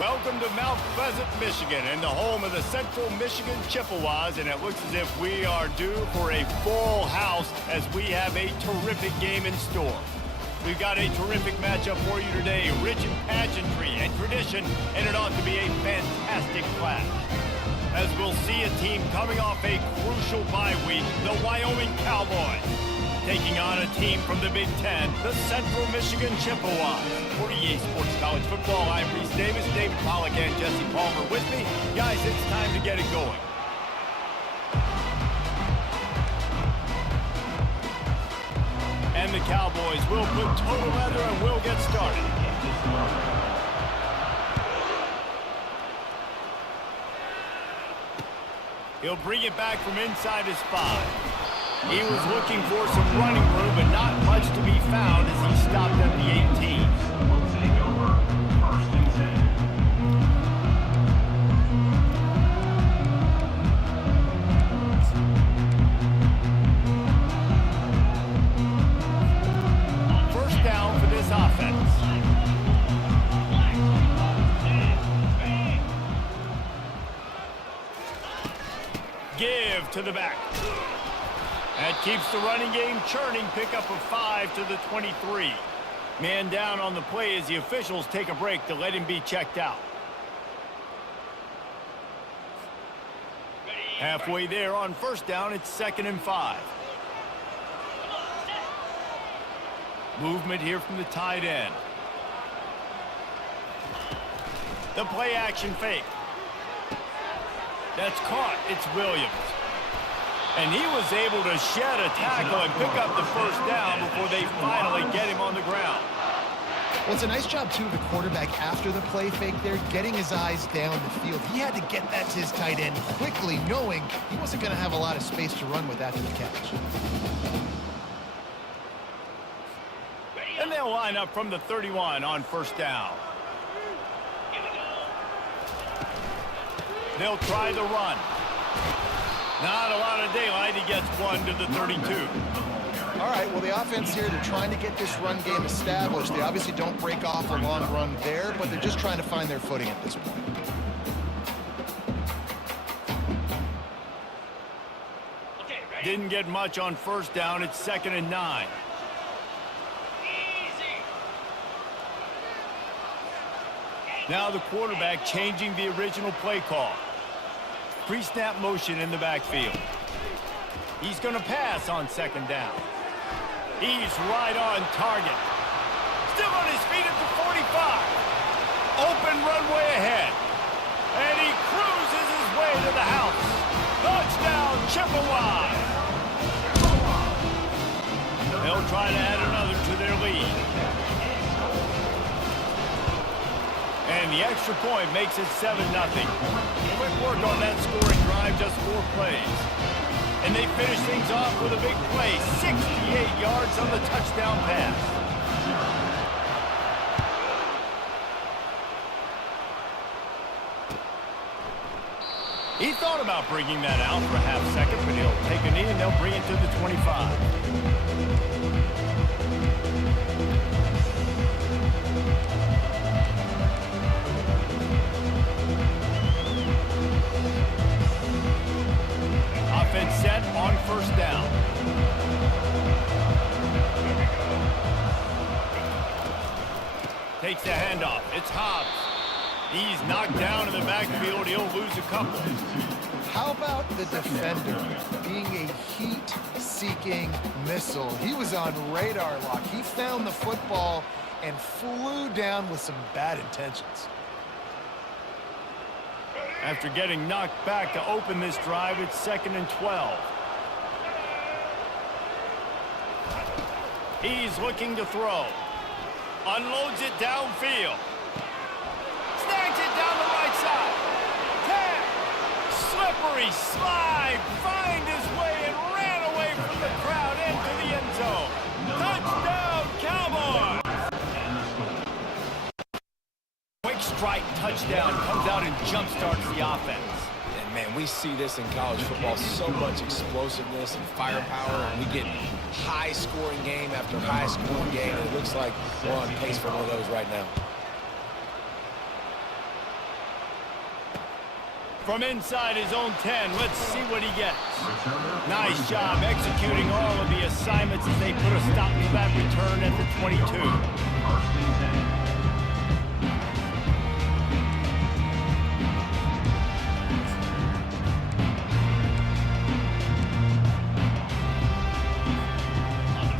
Welcome to Mount Pleasant, Michigan, and the home of the Central Michigan Chippewas, and it looks as if we are due for a full house as we have a terrific game in store. We've got a terrific matchup for you today, rich in pageantry and tradition, and it ought to be a fantastic clash. As we'll see a team coming off a crucial bye week, the Wyoming Cowboys, taking on a team from the Big Ten, the Central Michigan Chippewas. For EA Sports College Football, I'm Reese Davis, David Pollack, and Jesse Palmer with me. Guys, it's time to get it going. And the Cowboys will put total leather and we'll get started. He'll bring it back from inside his 5. He was looking for some running room, but not much to be found as he stopped at the 18. First down for this offense. Give to the back. That keeps the running game churning. Pickup of 5 to the 23. Man down on the play as the officials take a break to let him be checked out. Halfway there on first down, it's 2nd and 5. Movement here from the tight end. The play action fake. That's caught. It's Williams. And he was able to shed a tackle and pick up the first down before they finally get him on the ground. Well, it's a nice job, too, of the quarterback after the play fake there, getting his eyes down the field. He had to get that to his tight end quickly, knowing he wasn't going to have a lot of space to run with after the catch. And they'll line up from the 31 on first down. They'll try the run. Not a lot of daylight. He gets 1 to the 32. All right, well, the offense here, they're trying to get this run game established. They obviously don't break off a long run there, but they're just trying to find their footing at this point. Didn't get much on first down. It's 2nd and 9. Now the quarterback changing the original play call. Pre-snap motion in the backfield. He's going to pass on 2nd down. He's right on target. Still on his feet at the 45. Open runway ahead. And he cruises his way to the house. Touchdown, Chippewas. They'll try to add another to their lead. And the extra point makes it 7-0. Quick work on that scoring drive, just 4 plays. And they finish things off with a big play, 68 yards on the touchdown pass. He thought about bringing that out for a half second, but he'll take a knee and they'll bring it to the 25. Offense set on first down. Takes the handoff. It's Hobbs. He's knocked down in the backfield. He'll lose a couple. How about the defender being a heat-seeking missile? He was on radar lock. He found the football and flew down with some bad intentions. After getting knocked back to open this drive, it's 2nd and 12. He's looking to throw. Unloads it downfield. Snags it down the right side. 10. Slippery slide. Find his way and ran away from the crowd into the end zone. Touchdown, Cowboys! Quick strike touchdown comes out and jump-starts the offense. And, man, we see this in college football, so much explosiveness and firepower, and we get high-scoring game after high-scoring game, and it looks like we're on pace for one of those right now. From inside his own 10, let's see what he gets. Nice job executing all of the assignments as they put a stop to that return at the 22.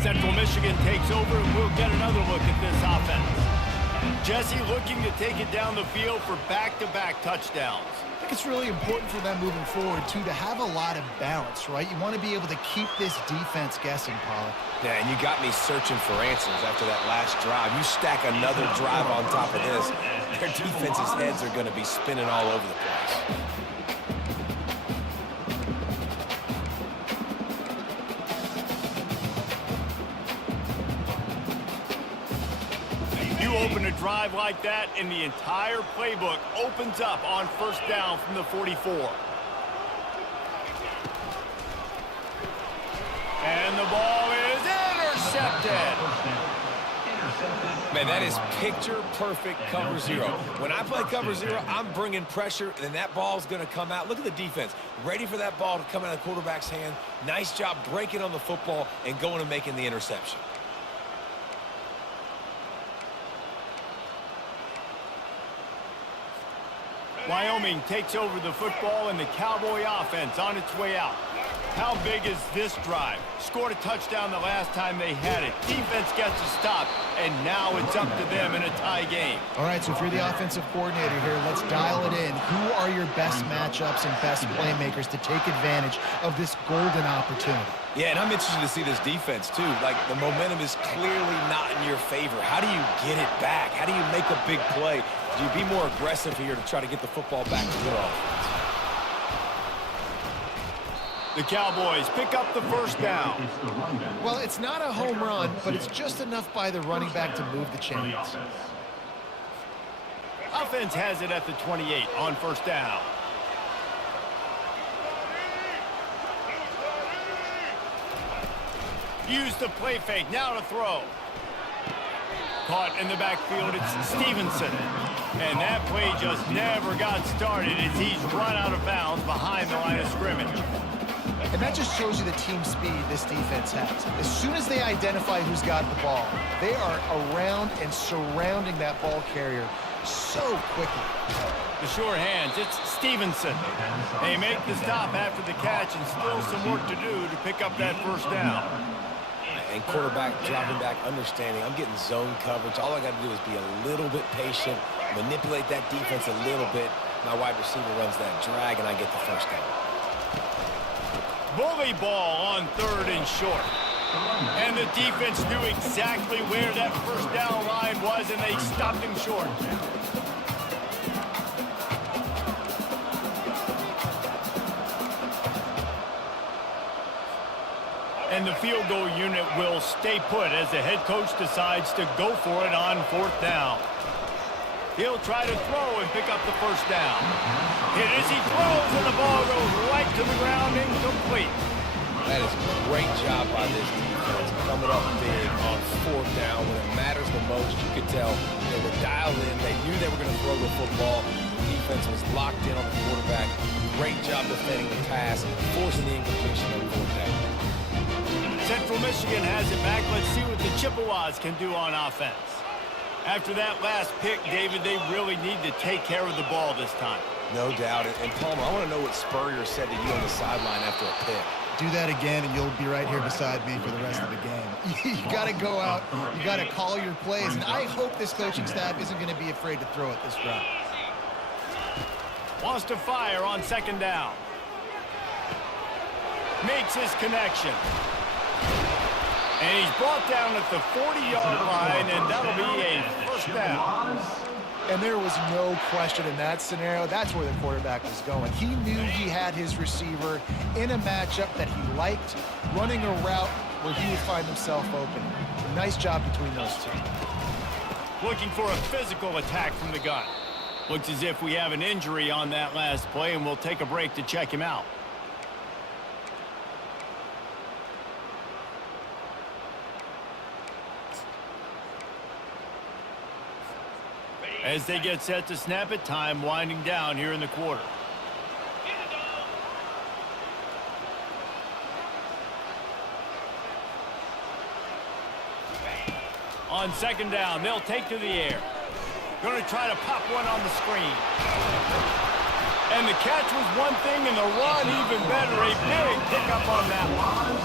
Central Michigan takes over, and we'll get another look at this offense. Jesse looking to take it down the field for back-to-back touchdowns. I think it's really important for them moving forward, too, to have a lot of balance, right? You want to be able to keep this defense guessing, Pollock. Yeah, and you got me searching for answers after that last drive. You stack another drive on top of this, their defense's heads are going to be spinning all over the place. Open a drive like that, and the entire playbook opens up on first down from the 44. And the ball is intercepted. Man, that is picture-perfect cover zero. When I play cover zero, I'm bringing pressure, and that ball's going to come out. Look at the defense. Ready for that ball to come out of the quarterback's hand. Nice job breaking on the football and going and making the interception. Wyoming takes over the football, and the Cowboy offense on its way out. How big is this drive? Scored a touchdown the last time they had it. Defense gets a stop, and now it's up to them in a tie game. All right, so if you're the offensive coordinator here, let's dial it in. Who are your best matchups and best playmakers to take advantage of this golden opportunity? Yeah, and I'm interested to see this defense, too. Like, the momentum is clearly not in your favor. How do you get it back? How do you make a big play? Do you be more aggressive here to try to get the football back to your offense? The Cowboys pick up the first down. Well, it's not a home run, but it's just enough by the running back to move the chains. Offense has it at the 28 on first down. Use the play fake, now to throw. Caught in the backfield, it's Stevenson. And that play just never got started as he's run out of bounds behind the line of scrimmage. And that just shows you the team speed this defense has. As soon as they identify who's got the ball, they are around and surrounding that ball carrier so quickly. The short hands, it's Stevenson. They make the stop after the catch, and still some work to do to pick up that first down. And quarterback dropping back, understanding I'm getting zone coverage. All I got to do is be a little bit patient, manipulate that defense a little bit. My wide receiver runs that drag, and I get the first down. Bully ball on third and short. And the defense knew exactly where that first down line was, and they stopped him short. And the field goal unit will stay put as the head coach decides to go for it on fourth down. He'll try to throw and pick up the first down. Hit as he throws, and the ball goes right to the ground, incomplete. That is a great job by this defense, coming up big on fourth down when it matters the most. You could tell they were dialed in. They knew they were going to throw the football. The defense was locked in on the quarterback. Great job defending the pass, forcing the incompletion on fourth down. Central Michigan has it back. Let's see what the Chippewas can do on offense. After that last pick, David, they really need to take care of the ball this time. No doubt. And Palmer, I want to know what Spurrier said to you on the sideline after a pick. Do that again, and you'll be right here beside me for the rest of the game. You got to go out. You got to call your plays. And I hope this coaching staff isn't going to be afraid to throw it this drive. Wants to fire on second down. Makes his connection. And he's brought down at the 40-yard line, and that'll be a first down. And there was no question in that scenario. That's where the quarterback was going. He knew he had his receiver in a matchup that he liked, running a route where he would find himself open. Nice job between those two. Looking for a physical attack from the gun. Looks as if we have an injury on that last play, and we'll take a break to check him out. As they get set to snap it, time winding down here in the quarter. On second down, they'll take to the air. Going to try to pop one on the screen. And the catch was one thing, and the run even better. A big pickup on that one.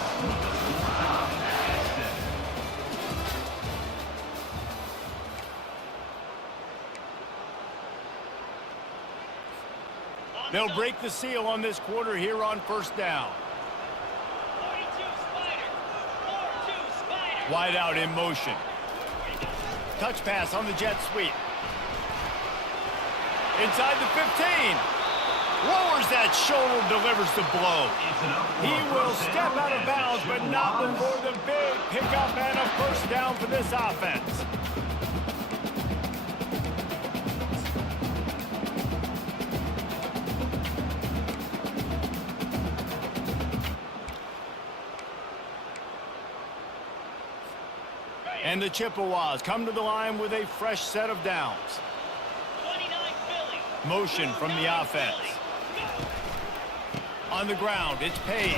They'll break the seal on this quarter here on first down. Wide out in motion. Touch pass on the jet sweep. Inside the 15. Lowers that shoulder, delivers the blow. He will step out of bounds, but not before the big pickup and a first down for this offense. And the Chippewas come to the line with a fresh set of downs. Motion from the offense. On the ground, it's Page.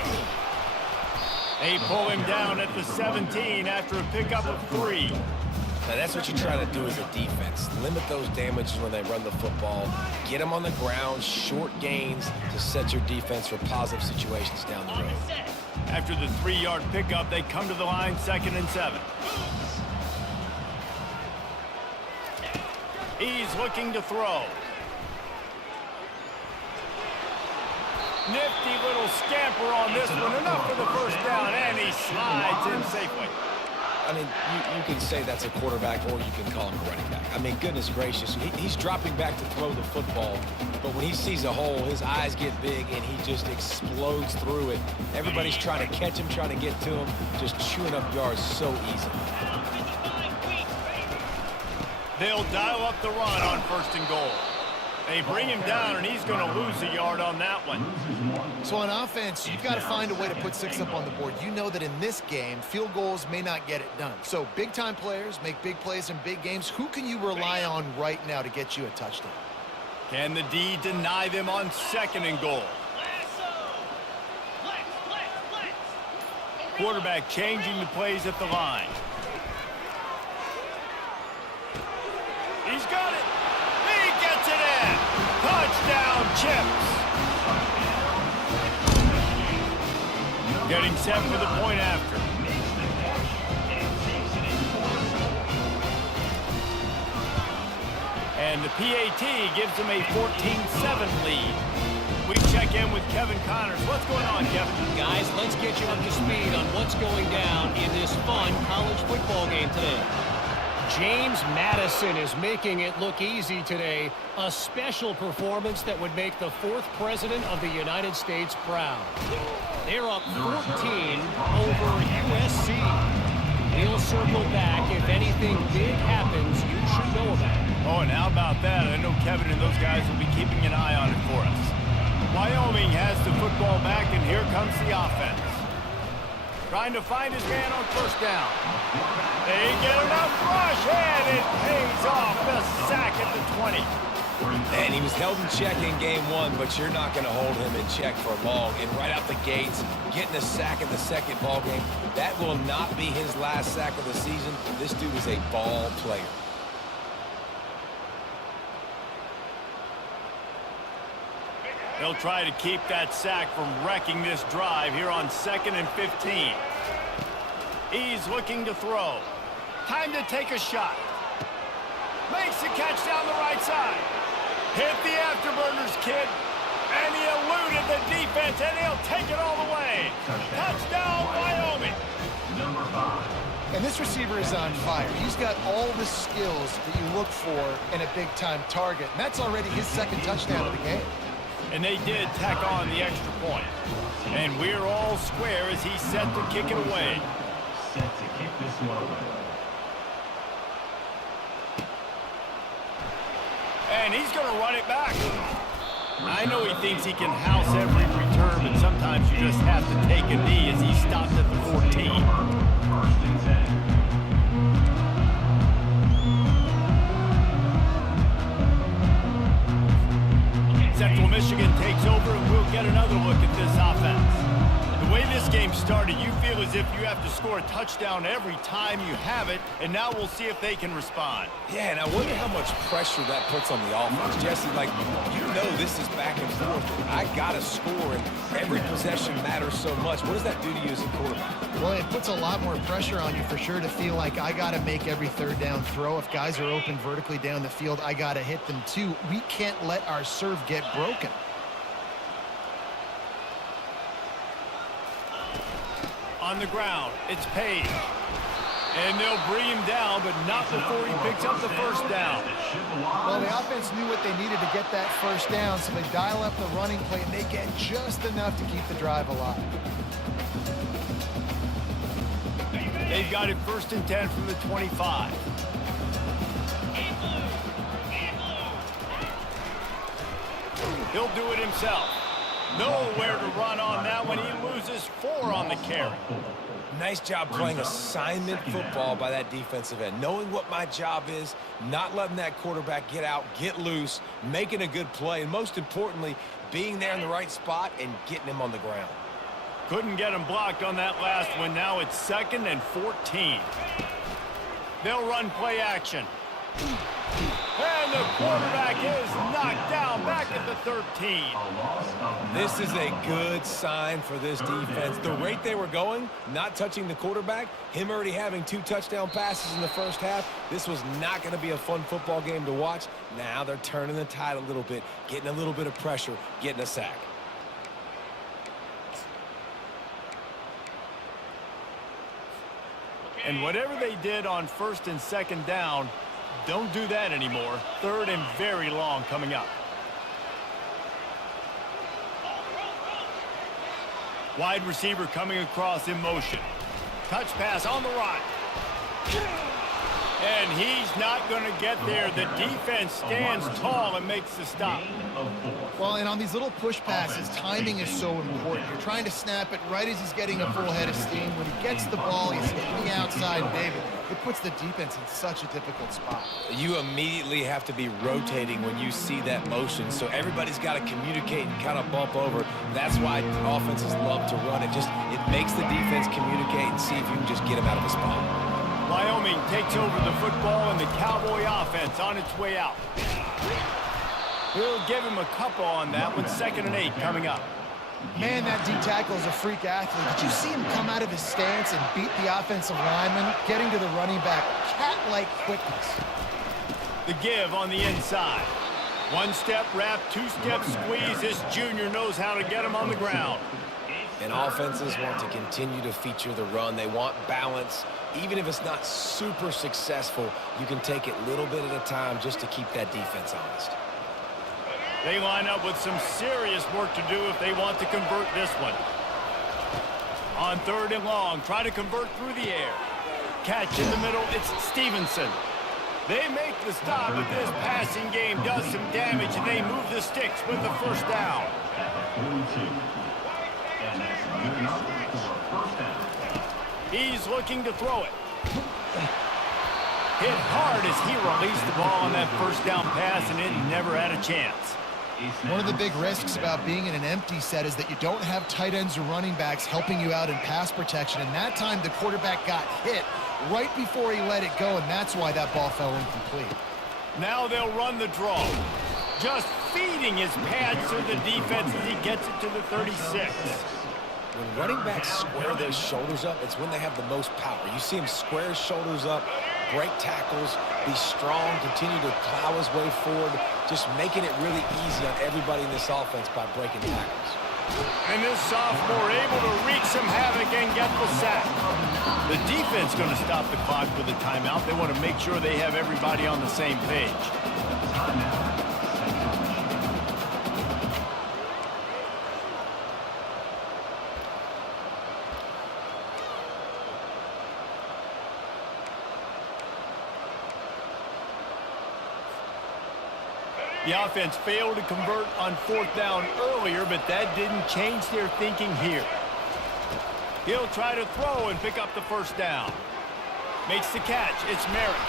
They pull him down at the 17 after a pickup of 3. Now that's what you try to do as a defense. Limit those damages when they run the football. Get them on the ground, short gains to set your defense for positive situations down the road. After the 3-yard pickup, they come to the line 2nd and 7. He's looking to throw. Nifty little scamper on this one. Enough for the first down, and he slides in safely. I mean, you can say that's a quarterback, or you can call him a running back. I mean, goodness gracious, he's dropping back to throw the football, but when he sees a hole, his eyes get big, and he just explodes through it. Everybody's trying to catch him, trying to get to him, just chewing up yards so easy. They'll dial up the run on 1st and goal. They bring him down, and he's going to lose a yard on that one. So on offense, you've got to find a way to put 6 up on the board. You know that in this game, field goals may not get it done. So big-time players make big plays in big games. Who can you rely on right now to get you a touchdown? Can the D deny them on 2nd and goal? Quarterback changing the plays at the line. He's got it. He gets it in. Touchdown, Chips. Getting set for the point after. And the PAT gives them a 14-7 lead. We check in with Kevin Connors. What's going on, Kevin? Guys, let's get you up to speed on what's going down in this fun college football game today. James Madison is making it look easy today. A special performance that would make the 4th president of the United States proud. They're up 14 over USC. We'll circle back. If anything big happens, you should know about it. Oh, and how about that? I know Kevin and those guys will be keeping an eye on it for us. Wyoming has the football back, and here comes the offense. Trying to find his man on 1st down. They get enough rush, and it pays off. The sack at the 20. And he was held in check in game 1, but you're not going to hold him in check for long. And right out the gates, getting a sack in the 2nd ball game, that will not be his last sack of the season. This dude is a ball player. They'll try to keep that sack from wrecking this drive here on 2nd and 15. He's looking to throw. Time to take a shot. Makes the catch down the right side. Hit the afterburners, kid. And he eluded the defense, and he'll take it all the way. Touchdown, Wyoming. And this receiver is on fire. He's got all the skills that you look for in a big-time target. And that's already his 2nd touchdown of the game. And they did tack on the extra point. And we're all square as he's set to kick it away. Set to kick this one away. And he's going to run it back. I know he thinks he can house every return, but sometimes you just have to take a knee as he stopped at the 14. 1st and 10. Central Michigan takes over, and we'll get another look at this offense. The way this this game started, you feel as if you have to score a touchdown every time you have it, and now we'll see if they can respond. Yeah, and I wonder how much pressure that puts on the offense. Jesse, like, you know this is back and forth. I got to score, and every possession matters so much. What does that do to you as a quarterback? Well, it puts a lot more pressure on you for sure to feel like I got to make every third down throw. If guys are open vertically down the field, I got to hit them too. We can't let our serve get broken. On the ground, it's Page. And they'll bring him down, but not before he picks up the first down. Well, the offense knew what they needed to get that first down, so they dial up the running play, and they get just enough to keep the drive alive. They've got it 1st and 10 from the 25. He'll do it himself. Nowhere to run on that one. He loses 4 on the carry. Nice job playing assignment football by that defensive end. Knowing what my job is, not letting that quarterback get out, get loose, making a good play, and most importantly, being there in the right spot and getting him on the ground. Couldn't get him blocked on that last one. Now it's 2nd and 14. They'll run play action. And the quarterback is knocked down back at the 13. This is a good sign for this defense. The rate they were going, not touching the quarterback, him already having 2 touchdown passes in the first half, this was not going to be a fun football game to watch. Now they're turning the tide a little bit, getting a little bit of pressure, getting a sack. And whatever they did on 1st and 2nd down, don't do that anymore. 3rd and very long coming up. Wide receiver coming across in motion. Touch pass on the run. And he's not going to get there. The defense stands tall and makes the stop. Well, and on these little push passes, timing is so important. You're trying to snap it right as he's getting a full head of steam. When he gets the ball, he's hitting the outside, David. It puts the defense in such a difficult spot. You immediately have to be rotating when you see that motion, so everybody's got to communicate and kind of bump over. That's why offenses love to run it. It makes the defense communicate and see if you can just get him out of a spot. Wyoming takes over the football, and the Cowboy offense on its way out. We'll give him a couple on that one. 2nd and 8 coming up. Man, that D-tackle is a freak athlete. Did you see him come out of his stance and beat the offensive lineman, getting to the running back? Cat-like quickness. The give on the inside. 1-step wrap, 2-step squeeze. This junior knows how to get him on the ground. And offenses want to continue to feature the run. They want balance. Even if it's not super successful, you can take it little bit at a time just to keep that defense honest. They line up with some serious work to do if they want to convert this one. On 3rd and long, try to convert through the air. Catch in the middle, it's Stevenson. They make the stop, but this passing game does some damage, and they move the sticks with the first down. He's looking to throw it. Hit hard as he released the ball on that first down pass, and it never had a chance. One of the big risks about being in an empty set is that you don't have tight ends or running backs helping you out in pass protection. And that time, the quarterback got hit right before he let it go, and that's why that ball fell incomplete. Now they'll run the draw. Just feeding his pads to the defense as he gets it to the 36. When running backs square their shoulders up, it's when they have the most power. You see him square his shoulders up, break tackles, be strong, continue to plow his way forward, just making it really easy on everybody in this offense by breaking tackles. And this sophomore able to wreak some havoc and get the sack. The defense going to stop the clock with a timeout. They want to make sure they have everybody on the same page. The offense failed to convert on 4th down earlier, but that didn't change their thinking here. He'll try to throw and pick up the first down. Makes the catch. It's Merritt.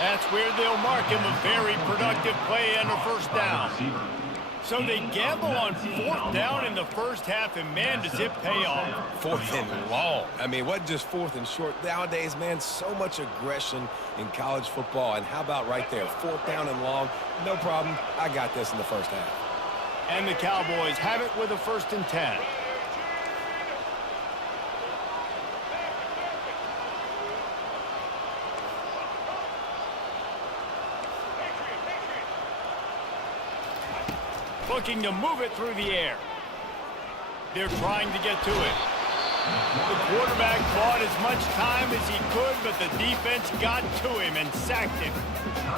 That's where they'll mark him. A very productive play and a first down. So they gamble on 4th down in the first half, and man, does it pay off. 4th and long. I mean, it wasn't just 4th and short. Nowadays, man, so much aggression in college football. And how about right there, 4th down and long? No problem. I got this in the first half. And the Cowboys have it with a 1st and 10. Looking to move it through the air. They're trying to get to it. The quarterback bought as much time as he could, but the defense got to him and sacked him.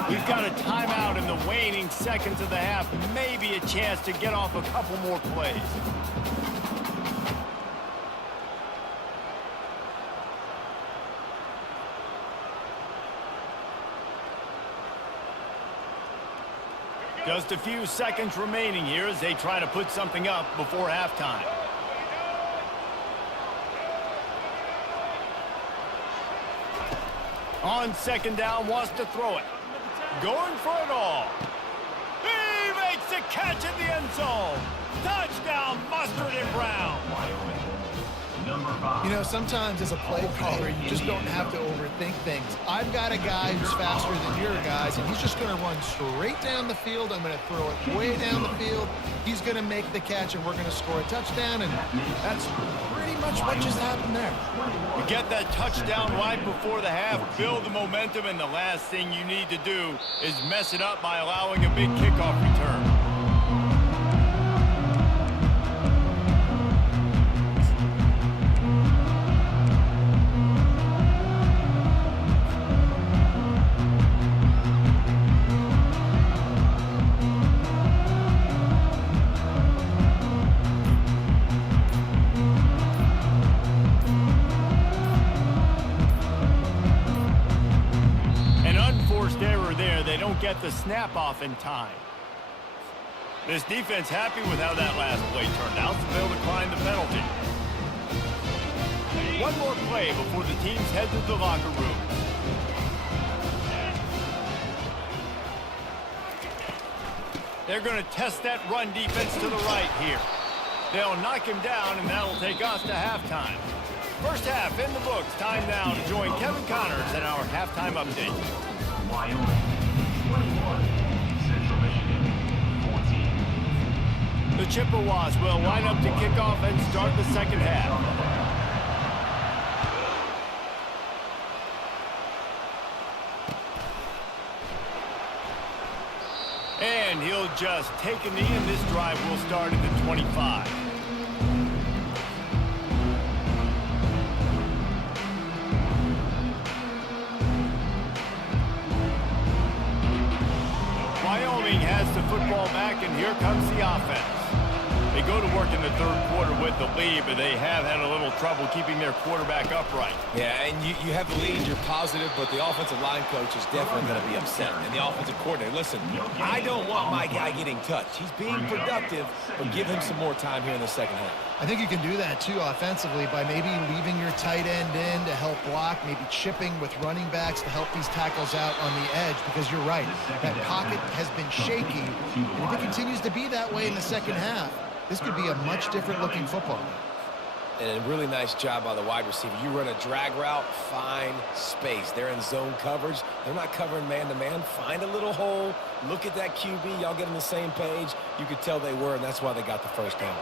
We've got a timeout in the waning seconds of the half. Maybe a chance to get off a couple more plays. Just a few seconds remaining here as they try to put something up before halftime. On 2nd down, wants to throw it. Going for it all. He makes the catch in the end zone. Touchdown, Mustard and Brown. Wyoming. Number 5. You know, sometimes as a play caller, you just don't have to overthink things. I've got a guy who's faster than your guys, and he's just going to run straight down the field. I'm going to throw it way down the field. He's going to make the catch, and we're going to score a touchdown, and that's pretty much what just happened there. You get that touchdown right before the half, build the momentum, and the last thing you need to do is mess it up by allowing a big kickoff return. Get the snap off in time. This defense happy with how that last play turned out, so they'll decline the penalty. One more play before the teams head to the locker room. They're going to test that run defense to the right here. They'll knock him down, and that'll take us to halftime. First half in the books. Time now to join Kevin Connors in our halftime update. Wyoming. 21. Central Michigan. 14. The Chippewas will line up to kick off and start the second half. And he'll just take a knee, and this drive will start at the 25. Wyoming has the football back, and here comes the offense. They go to work in the third quarter with the lead, but they have had a little trouble keeping their quarterback upright. Yeah, and you have the lead, you're positive, but the offensive line coach is definitely going to be upset. And the offensive coordinator, listen, I don't want my guy getting touched. He's being productive, but give him some more time here in the second half. I think you can do that, too, offensively, by maybe leaving your tight end in to help block, maybe chipping with running backs to help these tackles out on the edge, because you're right. That pocket has been shaky, and if it continues to be that way in the second half, this could be a much different-looking football. And a really nice job by the wide receiver. You run a drag route, find space. They're in zone coverage. They're not covering man-to-man. Find a little hole. Look at that QB. Y'all get on the same page. You could tell they were, and that's why they got the first down.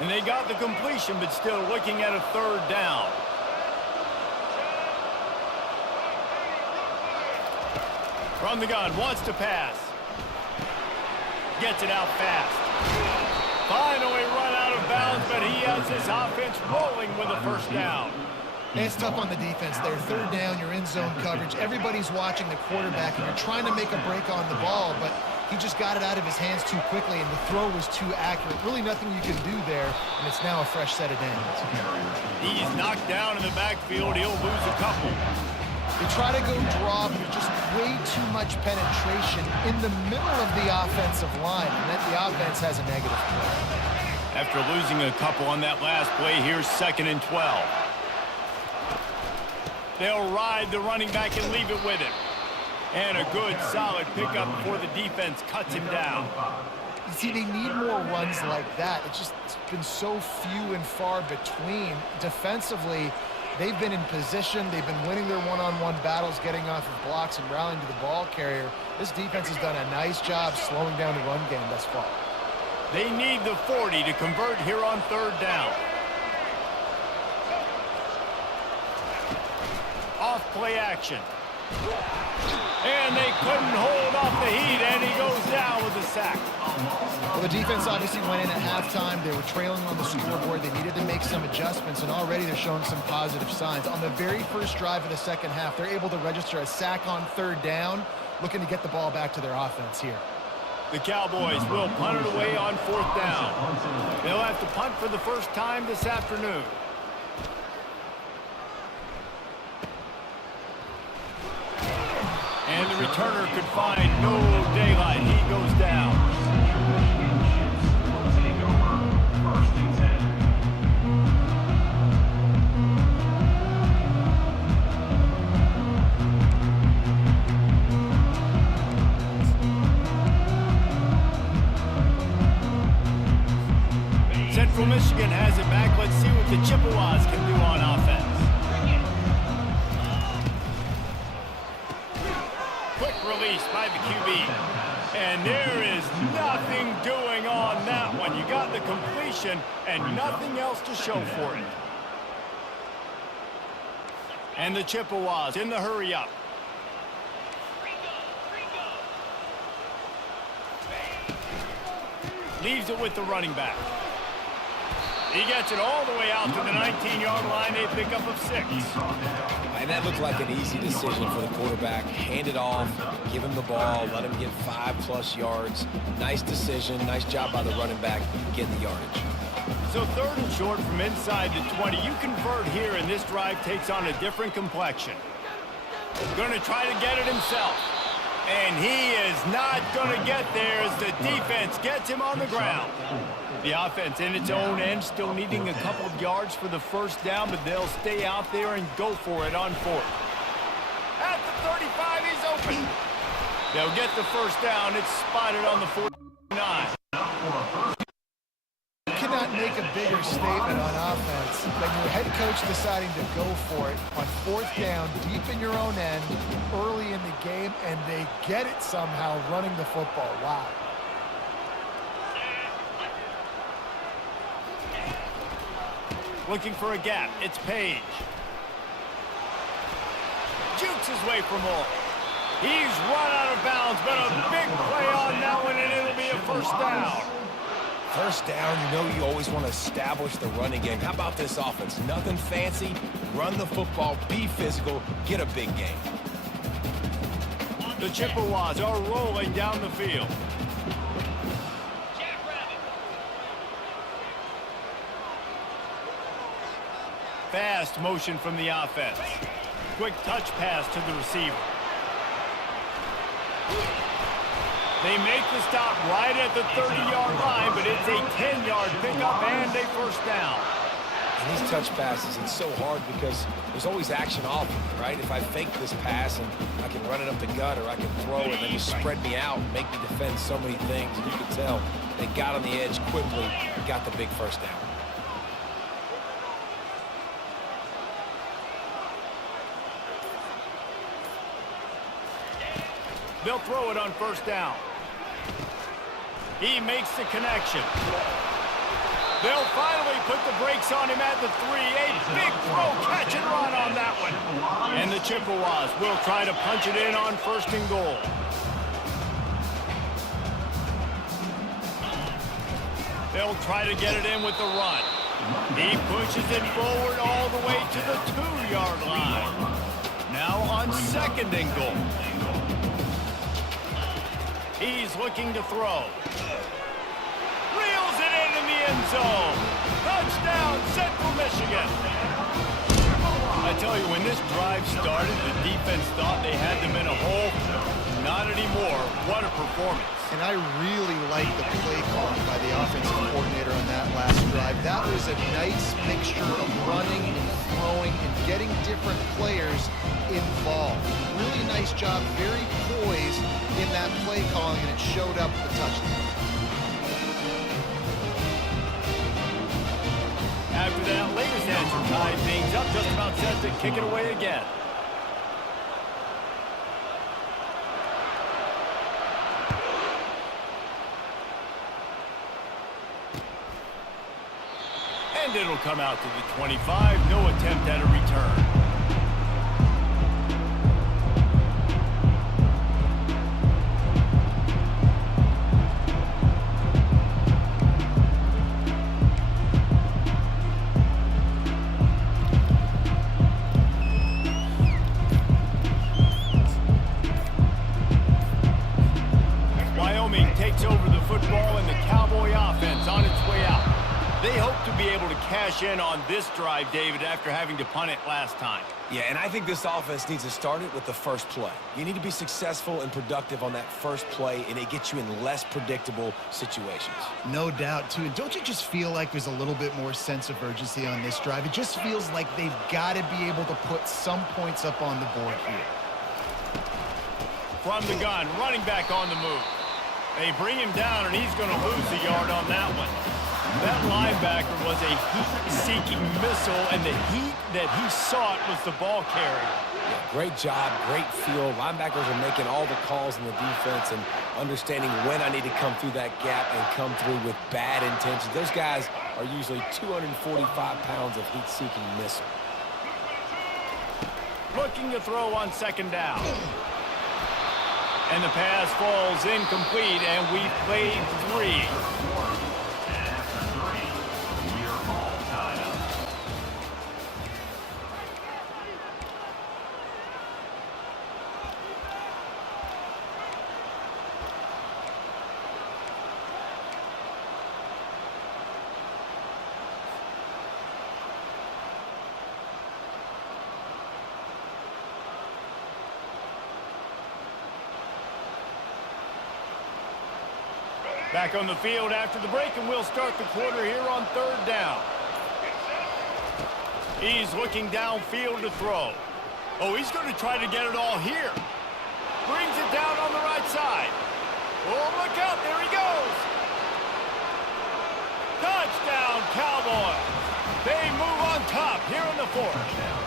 And they got the completion, but still looking at a third down. From the gun, wants to pass. Gets it out fast. Finally run out of bounds, but he has his offense rolling with a first down. And it's tough on the defense there. Third down, you're in zone coverage. Everybody's watching the quarterback, and you're trying to make a break on the ball, but he just got it out of his hands too quickly, and the throw was too accurate. Really nothing you can do there, and it's now a fresh set of downs. He's knocked down in the backfield. He'll lose a couple. They try to go draw, but there's just way too much penetration in the middle of the offensive line, and then the offense has a negative play. After losing a couple on that last play, here's 2nd and 12. They'll ride the running back and leave it with him. And a good, solid pickup before the defense cuts him down. You see, they need more runs like that. It's been so few and far between. Defensively, they've been in position. They've been winning their one-on-one battles, getting off of blocks and rallying to the ball carrier. This defense has done a nice job slowing down the run game thus far. They need the 40 to convert here on third down. Off play action. And they couldn't hold off the heat, and he goes down with a sack. Well, the defense obviously went in at halftime. They were trailing on the scoreboard. They needed to make some adjustments, and already they're showing some positive signs. On the very first drive of the second half, they're able to register a sack on third down, looking to get the ball back to their offense here. The Cowboys will punt it away on fourth down. They'll have to punt for the first time this afternoon. And the returner could find no daylight. He goes down. Central Michigan has it back. Let's see what the Chippewas can do on offense. Quick release by the QB. And there is nothing doing on that one. You got the completion and nothing else to show for it. And the Chippewas in the hurry up. Leaves it with the running back. He gets it all the way out to the 19-yard line. A pickup of 6. And that looked like an easy decision for the quarterback. Hand it off, give him the ball, let him get 5+ yards. Nice decision. Nice job by the running back getting the yardage. So third and short from inside the 20. You convert here, and this drive takes on a different complexion. Going to try to get it himself. And he is not going to get there as the defense gets him on the ground. The offense in its own end still needing a couple of yards for the first down, but they'll stay out there and go for it on fourth. At the 35, he's open. They'll get the first down. It's spotted on the 49. You cannot make a bigger statement on offense than your head coach deciding to go for it on fourth down, deep in your own end, early in the game, and they get it somehow running the football. Wow. Looking for a gap. It's Page. Jukes his way for more. He's run out of bounds, but a big play on that one, and it'll be a first down. First down, you know you always want to establish the running game. How about this offense? Nothing fancy. Run the football, be physical, get a big game. The Chippewas are rolling down the field. Fast motion from the offense. Quick touch pass to the receiver. They make the stop right at the 30-yard line, but it's a 10-yard pickup and a first down. And these touch passes, it's so hard because there's always action off, right? If I fake this pass and I can run it up the gut or I can throw it, then you spread me out and make me defend so many things. And you can tell they got on the edge quickly and got the big first down. They'll throw it on first down. He makes the connection. They'll finally put the brakes on him at the 3. A big throw, catch and run on that one. And the Chippewas will try to punch it in on first and goal. They'll try to get it in with the run. He pushes it forward all the way to the 2-yard line. Now on second and goal. He's looking to throw. Reels it into the end zone. Touchdown, Central Michigan. I tell you, when this drive started, the defense thought they had them in a hole. Not anymore. What a performance. And I really like the play calling by the offensive coordinator on that last drive. That was a nice mixture of running and throwing and getting different players involved. Really nice job, very poised in that play calling, and it showed up with the touchdown. after that latest answer tied things up, just about set to kick it away again. And it'll come out to the 25. No attempt at a return. Wyoming takes over the football and the Cowboy offense on its way out. They hope to be able to cash in on this drive, David, after having to punt it last time. Yeah, and I think this offense needs to start it with the first play. You need to be successful and productive on that first play, and it gets you in less predictable situations. No doubt, too. And don't you just feel like there's a little bit more sense of urgency on this drive? It just feels like they've got to be able to put some points up on the board here. From the gun, running back on the move. They bring him down, and he's going to lose a yard on that one. That linebacker was a heat-seeking missile, and the heat that he sought was the ball carrier. Yeah, great job, great feel. Linebackers are making all the calls in the defense and understanding when I need to come through that gap and come through with bad intentions. Those guys are usually 245 pounds of heat-seeking missile. Looking to throw on second down. And the pass falls incomplete, and we've played 3. Back on the field after the break, and we'll start the quarter here on third down. He's looking downfield to throw. Oh, he's going to try to get it all here. Brings it down on the right side. Oh, look out, there he goes. Touchdown, Cowboys. They move on top here in the fourth.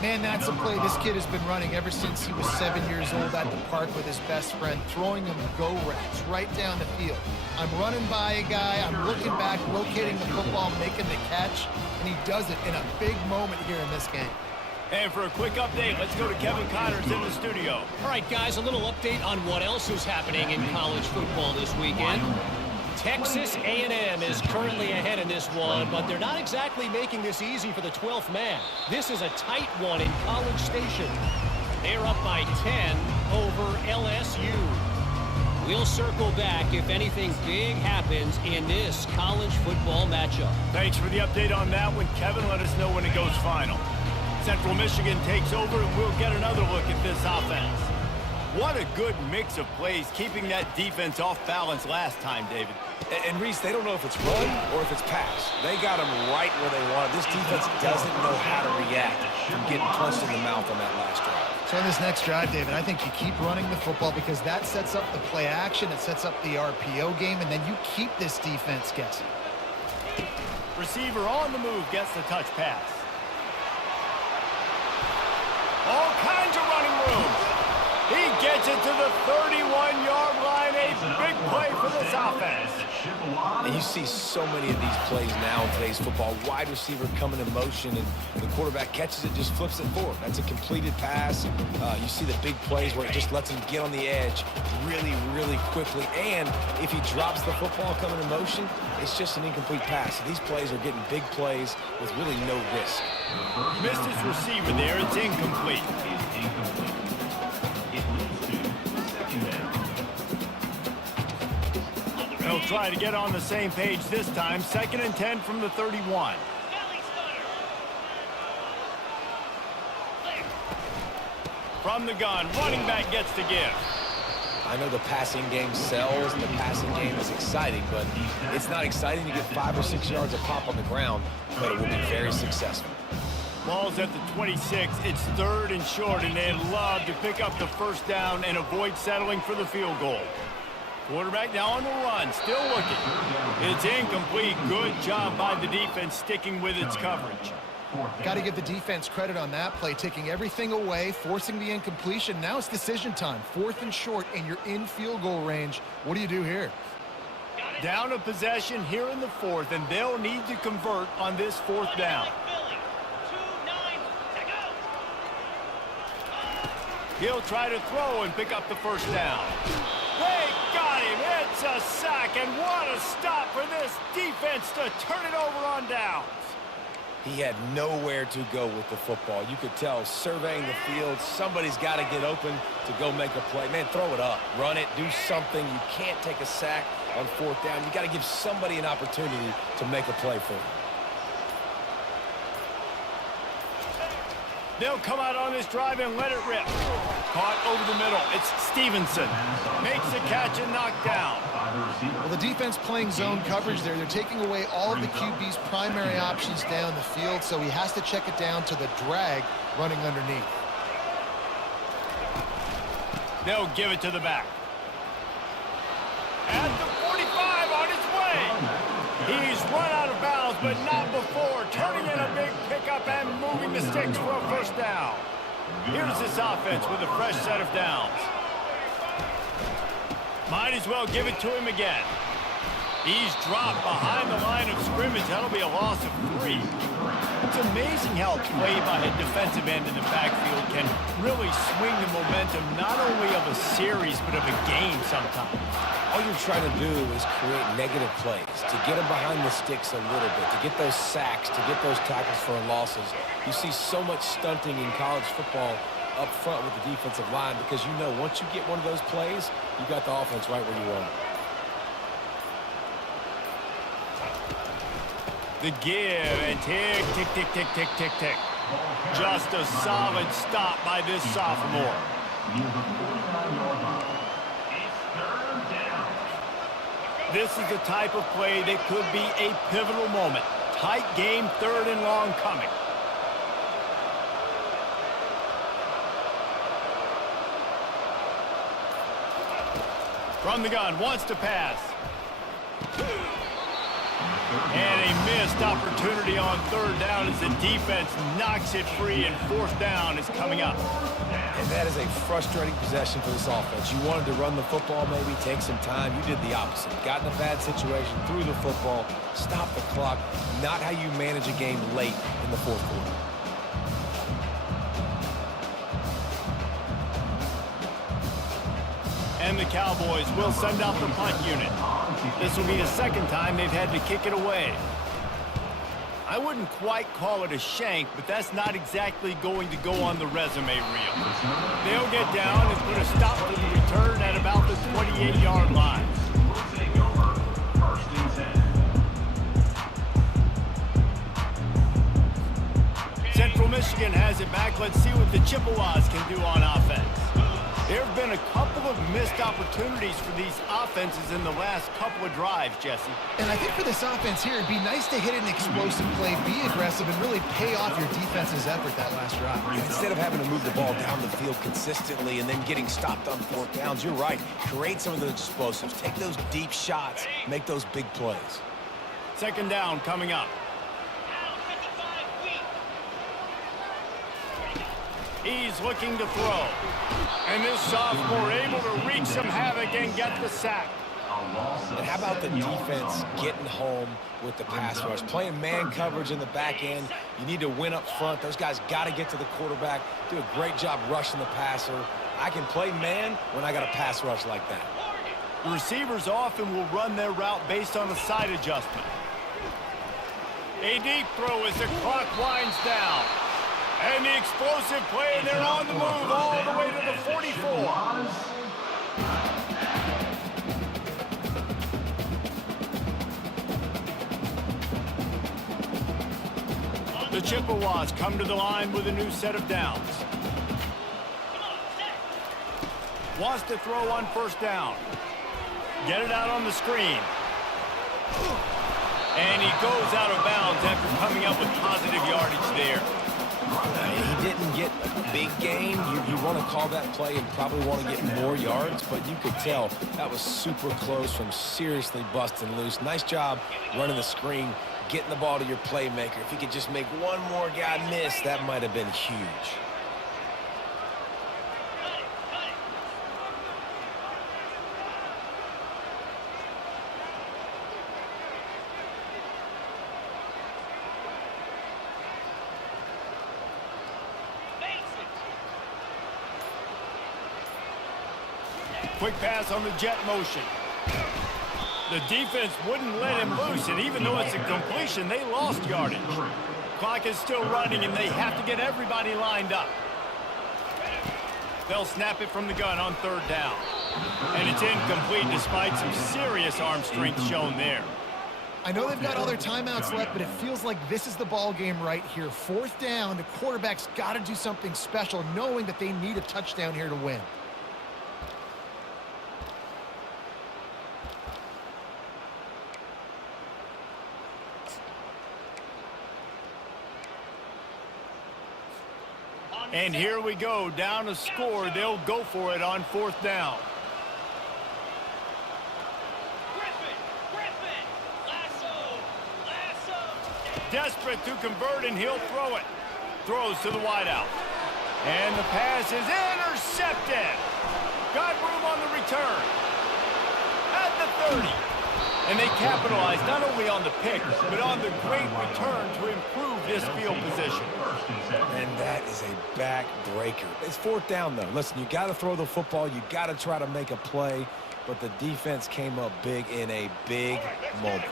Man, that's a play this kid has been running ever since he was 7 years old at the park with his best friend, throwing him go routes right down the field. I'm running by a guy, I'm looking back, locating the football, making the catch, and he does it in a big moment here in this game. And for a quick update, let's go to Kevin Connors in the studio. All right, guys, a little update on what else is happening in college football this weekend. Texas A&M is currently ahead in this one, but they're not exactly making this easy for the 12th man. This is a tight one in College Station. They're up by 10 over LSU. We'll circle back if anything big happens in this college football matchup. Thanks for the update on that one, Kevin. Let us know when it goes final. Central Michigan takes over, and we'll get another look at this offense. What a good mix of plays, keeping that defense off balance last time, David. And Reese, they don't know if it's run or if it's pass. They got them right where they want it. This defense doesn't know how to react from getting punched in the mouth on that last drive. So on this next drive, David, I think you keep running the football because that sets up the play action, it sets up the RPO game, and then you keep this defense guessing. Receiver on the move gets the touch pass. All kinds of running room. He gets it to the 31-yard line. A big play for this offense. And you see so many of these plays now in today's football. Wide receiver coming in motion, and the quarterback catches it, just flips it forward. That's a completed pass. You see the big plays where it just lets him get on the edge really, really quickly. And if he drops the football coming in motion, it's just an incomplete pass. So these plays are getting big plays with really no risk. Missed his receiver there. It's incomplete. They'll try to get on the same page this time. 2nd and 10 from the 31. From the gun, running back gets to give. I know the passing game sells and the passing game is exciting, but it's not exciting to get 5 or 6 yards of pop on the ground, but it will be very successful. Ball's at the 26. It's 3rd and short, and they'd love to pick up the first down and avoid settling for the field goal. Quarterback now on the run, still looking. It's incomplete. Good job by the defense sticking with its coverage. Got to give the defense credit on that play, taking everything away, forcing the incompletion. Now it's decision time. 4th and short, and you're in field goal range. What do you do here? Down a possession here in the 4th, and they'll need to convert on this 4th down. He'll try to throw and pick up the first down. They got him. It's a sack, and what a stop for this defense to turn it over on downs. He had nowhere to go with the football. You could tell, surveying the field, somebody's got to get open to go make a play. Man, throw it up. Run it. Do something. You can't take a sack on 4th down. You got to give somebody an opportunity to make a play for you. They'll come out on this drive and let it rip. Caught over the middle. It's Stevenson. Makes the catch and knocked down. Well, the defense playing zone coverage there. They're taking away all of the QB's primary options down the field, so he has to check it down to the drag running underneath. They'll give it to the back. At the 45 on his way. He's run out of bounds, but not before. Turning in a big pickup and moving the sticks for a first down. Here's this offense with a fresh set of downs. Might as well give it to him again. He's dropped behind the line of scrimmage. That'll be a loss of 3. It's amazing how a play by a defensive end in the backfield can really swing the momentum not only of a series but of a game sometimes. All you're trying to do is create negative plays, to get them behind the sticks a little bit, to get those sacks, to get those tackles for losses. You see so much stunting in college football up front with the defensive line because you know once you get one of those plays, you got the offense right where you want it. The give and tick, tick, tick, tick, tick, tick, tick. Just a solid stop by this sophomore. This is the type of play that could be a pivotal moment. Tight game, 3rd and long coming. From the gun, wants to pass. And a missed opportunity on 3rd down as the defense knocks it free, and 4th down is coming up. And that is a frustrating possession for this offense. You wanted to run the football, maybe take some time. You did the opposite. Got in a bad situation, threw the football, stopped the clock. Not how you manage a game late in the 4th quarter. And the Cowboys will send out the punt unit. This will be the 2nd time they've had to kick it away. I wouldn't quite call it a shank, but that's not exactly going to go on the resume reel. They'll get down and put a stop to the return at about the 28-yard line. Central Michigan has it back. Let's see what the Chippewas can do on offense. There have been a couple of missed opportunities for these offenses in the last couple of drives, Jesse. And I think for this offense here, it'd be nice to hit an explosive play, be aggressive, and really pay off your defense's effort that last drive. Instead of having to move the ball down the field consistently and then getting stopped on 4th downs, you're right. Create some of those explosives. Take those deep shots. Make those big plays. 2nd down coming up. He's looking to throw. And this sophomore able to wreak some havoc and get the sack. And how about the defense getting home with the pass rush? Playing man coverage in the back end. You need to win up front. Those guys got to get to the quarterback. Do a great job rushing the passer. I can play man when I got a pass rush like that. The receivers often will run their route based on a side adjustment. A deep throw as the clock winds down. And the explosive play, and they're on the move all the way to the 44. The Chippewas come to the line with a new set of downs. Wants to throw on 1st down. Get it out on the screen. And he goes out of bounds after coming up with positive yardage there. He didn't get a big gain. You want to call that play and probably want to get more yards, but you could tell that was super close from seriously busting loose. Nice job running the screen, getting the ball to your playmaker. If he could just make one more guy miss, that might have been huge. Quick pass on the jet motion. The defense wouldn't let him loose, and even though it's a completion, they lost yardage. Clock is still running, and they have to get everybody lined up. They'll snap it from the gun on 3rd down. And it's incomplete despite some serious arm strength shown there. I know they've got all their timeouts left, but it feels like this is the ball game right here. 4th down, the quarterback's got to do something special, knowing that they need a touchdown here to win. And here we go, down a score. They'll go for it on 4th down. Desperate to convert, and he'll throw it. Throws to the wideout. And the pass is intercepted. Got room on the return. At the 30. And they capitalized not only on the pick, but on the great return to improve this field position. And that is a backbreaker. It's 4th down, though. Listen, you got to throw the football. You got to try to make a play. But the defense came up big in a big moment.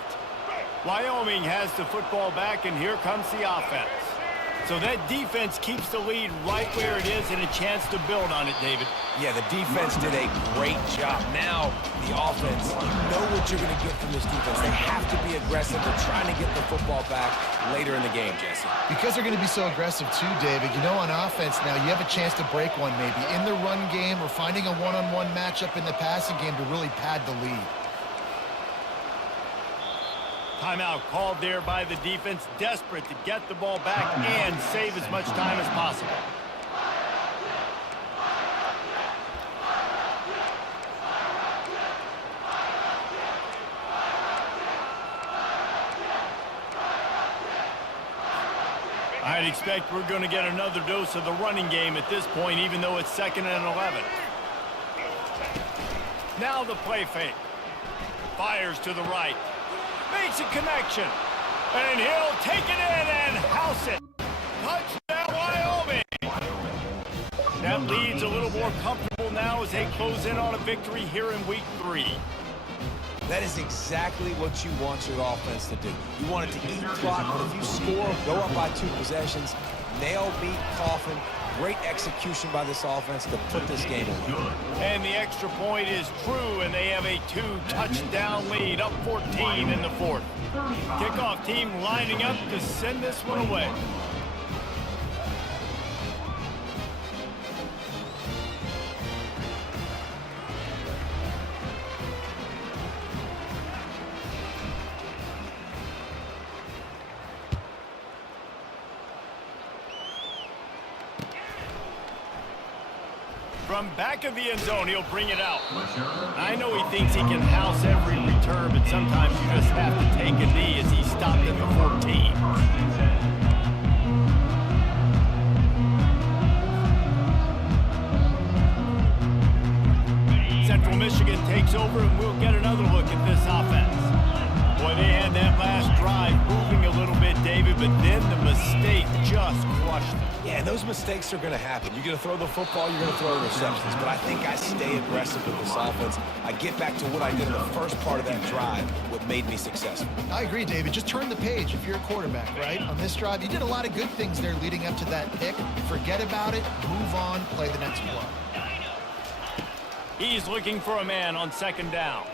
Wyoming has the football back, and here comes the offense. So that defense keeps the lead right where it is and a chance to build on it, David. Yeah, the defense did a great job. Now, the offense, you know what you're going to get from this defense. They have to be aggressive. They're trying to get the football back later in the game, Jesse. Because they're going to be so aggressive too, David, you know, on offense now, you have a chance to break one maybe in the run game or finding a one-on-one matchup in the passing game to really pad the lead. Timeout called there by the defense, desperate to get the ball back and save as much time as possible. I'd expect we're going to get another dose of the running game at this point, even though it's 2nd and 11. Now the play fake. Fires to the right. Makes a connection. And he'll take it in and house it. Touchdown, Wyoming. That lead's a little more comfortable now as they close in on a victory here in week 3. That is exactly what you want your offense to do. You want it to eat clock, but if you score, go up by 2 possessions, nail, beat, coffin. Great execution by this offense to put this game away. And the extra point is true, and they have a 2-touchdown lead, up 14 in the 4th. Kickoff team lining up to send this one away. From back of the end zone, he'll bring it out. I know he thinks he can house every return, but sometimes you just have to take a knee as he stopped at the 14. Central Michigan takes over, and we'll get another look at this offense. Boy, they had that last drive moving a little bit, David, but then the mistake just crushed them. Yeah, those mistakes are going to happen. You're going to throw the football, you're going to throw interceptions. But I think I stay aggressive with this offense. I get back to what I did in the first part of that drive, what made me successful. I agree, David. Just turn the page if you're a quarterback, right? On this drive, you did a lot of good things there leading up to that pick. Forget about it, move on, play the next play. He's looking for a man on 2nd down.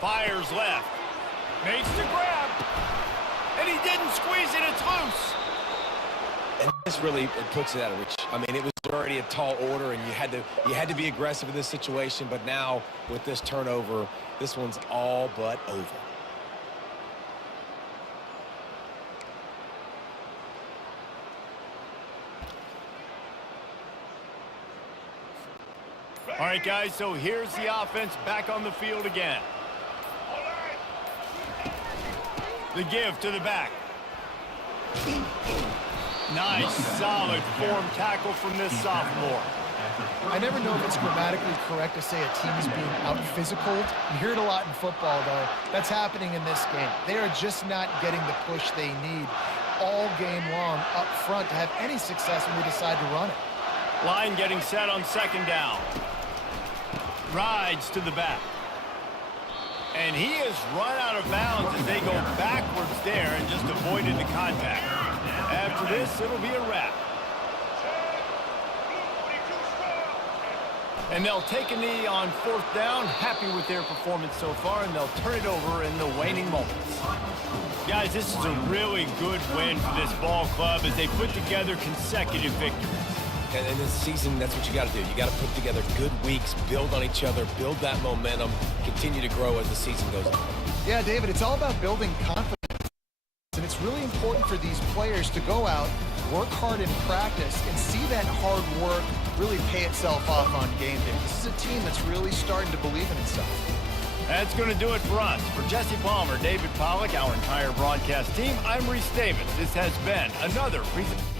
Fires left. Makes the grab. And he didn't squeeze it. It's loose. And this really puts it out of reach. I mean, it was already a tall order, and you had to be aggressive in this situation. But now, with this turnover, this one's all but over. All right, guys, so here's the offense back on the field again. The give to the back. Nice, solid form tackle from this sophomore. I never know if it's grammatically correct to say a team is being out-physicaled. You hear it a lot in football, though. That's happening in this game. They are just not getting the push they need all game long up front to have any success when they decide to run it. Line getting set on second down. Rides to the back. And he has run out of bounds as they go backwards there and just avoided the contact. After this, it'll be a wrap. And they'll take a knee on fourth down, happy with their performance so far, and they'll turn it over in the waning moments. Guys, this is a really good win for this ball club as they put together consecutive victories. And in this season, that's what you got to do. You got to put together good weeks, build on each other, build that momentum, continue to grow as the season goes on. Yeah, David, it's all about building confidence. And it's really important for these players to go out, work hard in practice, and see that hard work really pay itself off on game day. This is a team that's really starting to believe in itself. That's going to do it for us. For Jesse Palmer, David Pollack, our entire broadcast team, I'm Reese Davis. This has been another presentation.